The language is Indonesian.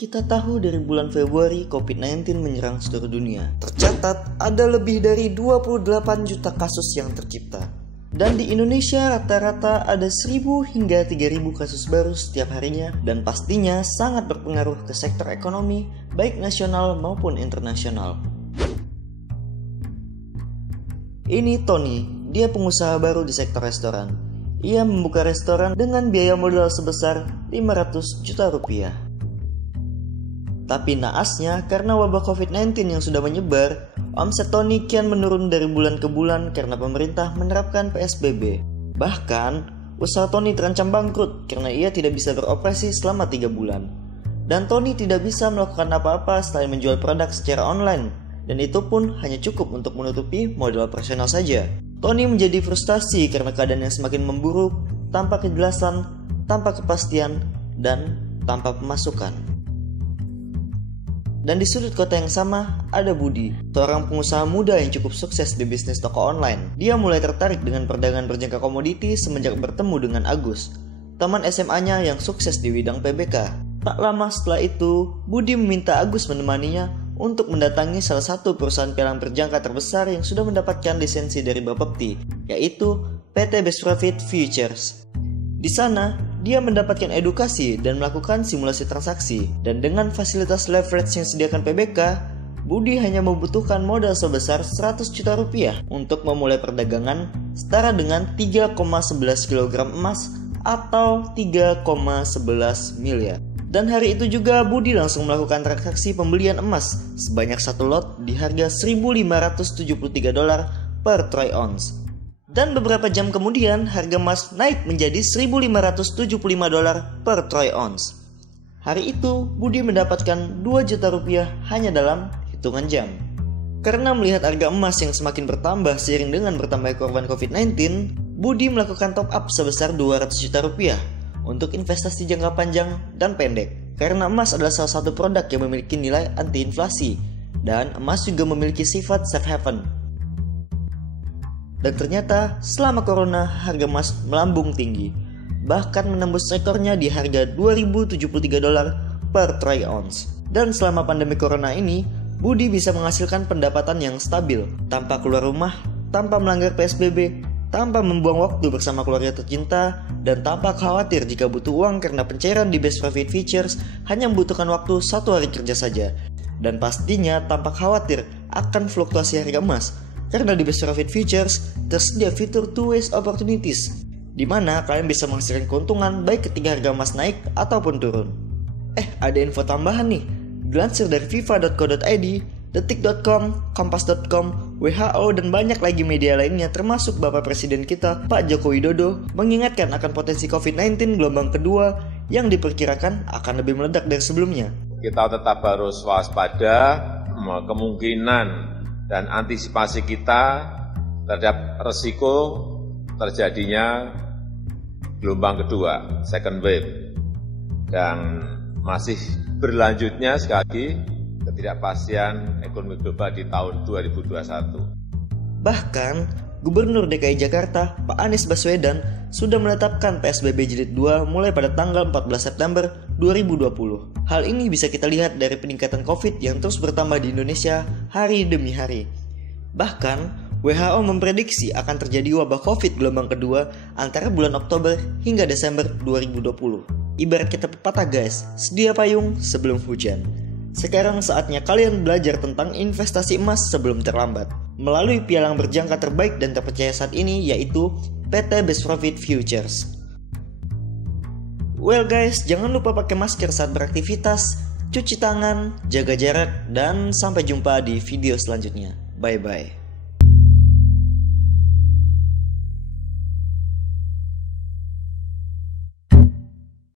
Kita tahu dari bulan Februari COVID-19 menyerang seluruh dunia. Tercatat ada lebih dari 28 juta kasus yang tercipta. Dan di Indonesia rata-rata ada 1.000 hingga 3.000 kasus baru setiap harinya. Dan pastinya sangat berpengaruh ke sektor ekonomi, baik nasional maupun internasional. Ini Tony, dia pengusaha baru di sektor restoran. Ia membuka restoran dengan biaya modal sebesar 500 juta rupiah. Tapi naasnya, karena wabah COVID-19 yang sudah menyebar, omset Tony kian menurun dari bulan ke bulan karena pemerintah menerapkan PSBB. Bahkan, usaha Tony terancam bangkrut karena ia tidak bisa beroperasi selama 3 bulan. Dan Tony tidak bisa melakukan apa-apa selain menjual produk secara online, dan itu pun hanya cukup untuk menutupi modal operasional saja. Tony menjadi frustasi karena keadaan yang semakin memburuk, tanpa kejelasan, tanpa kepastian, dan tanpa pemasukan. Dan di sudut kota yang sama, ada Budi, seorang pengusaha muda yang cukup sukses di bisnis toko online. Dia mulai tertarik dengan perdagangan berjangka komoditi semenjak bertemu dengan Agus, teman SMA-nya yang sukses di bidang PBK. Tak lama setelah itu, Budi meminta Agus menemaninya untuk mendatangi salah satu perusahaan pialang berjangka terbesar yang sudah mendapatkan lisensi dari Bapepti, yaitu PT Best Profit Futures. Di sana, dia mendapatkan edukasi dan melakukan simulasi transaksi. Dan dengan fasilitas leverage yang disediakan PBK, Budi hanya membutuhkan modal sebesar 100 juta rupiah untuk memulai perdagangan setara dengan 3,11 kg emas atau 3,11 miliar. Dan hari itu juga Budi langsung melakukan transaksi pembelian emas sebanyak 1 lot di harga $1.573 per troy ounce. Dan beberapa jam kemudian harga emas naik menjadi $1.575 per troy ounce. Hari itu Budi mendapatkan 2 juta rupiah hanya dalam hitungan jam. Karena melihat harga emas yang semakin bertambah seiring dengan bertambah korban COVID-19, Budi melakukan top up sebesar 200 juta rupiah untuk investasi jangka panjang dan pendek. Karena emas adalah salah satu produk yang memiliki nilai anti inflasi, dan emas juga memiliki sifat safe haven. Dan ternyata selama corona harga emas melambung tinggi, bahkan menembus rekornya di harga $2.073 per troy ounce. Dan selama pandemi corona ini, Budi bisa menghasilkan pendapatan yang stabil, tanpa keluar rumah, tanpa melanggar PSBB, tanpa membuang waktu bersama keluarga tercinta, dan tanpa khawatir jika butuh uang karena pencairan di Best Profit Futures hanya membutuhkan waktu 1 hari kerja saja. Dan pastinya tanpa khawatir akan fluktuasi harga emas, karena di Best Profit Futures tersedia fitur two ways opportunities, di mana kalian bisa menghasilkan keuntungan baik ketika harga emas naik ataupun turun. Ada info tambahan nih. Dilansir dari fifa.co.id, detik.com, kompas.com, WHO, dan banyak lagi media lainnya termasuk Bapak Presiden kita, Pak Joko Widodo, mengingatkan akan potensi COVID-19 gelombang kedua yang diperkirakan akan lebih meledak dari sebelumnya. Kita tetap harus waspada kemungkinan dan antisipasi kita terhadap resiko terjadinya gelombang kedua, second wave, dan masih berlanjutnya sekali lagi ketidakpastian ekonomi global di tahun 2021. Bahkan, Gubernur DKI Jakarta, Pak Anies Baswedan, sudah menetapkan PSBB Jilid 2 mulai pada tanggal 14 September 2020. Hal ini bisa kita lihat dari peningkatan COVID yang terus bertambah di Indonesia hari demi hari. Bahkan, WHO memprediksi akan terjadi wabah COVID gelombang kedua antara bulan Oktober hingga Desember 2020. Ibarat kita pepatah guys, sedia payung sebelum hujan. Sekarang saatnya kalian belajar tentang investasi emas sebelum terlambat melalui pialang berjangka terbaik dan terpercaya saat ini, yaitu PT Best Profit Futures. Well guys, jangan lupa pakai masker saat beraktivitas, cuci tangan, jaga jarak, dan sampai jumpa di video selanjutnya. Bye bye.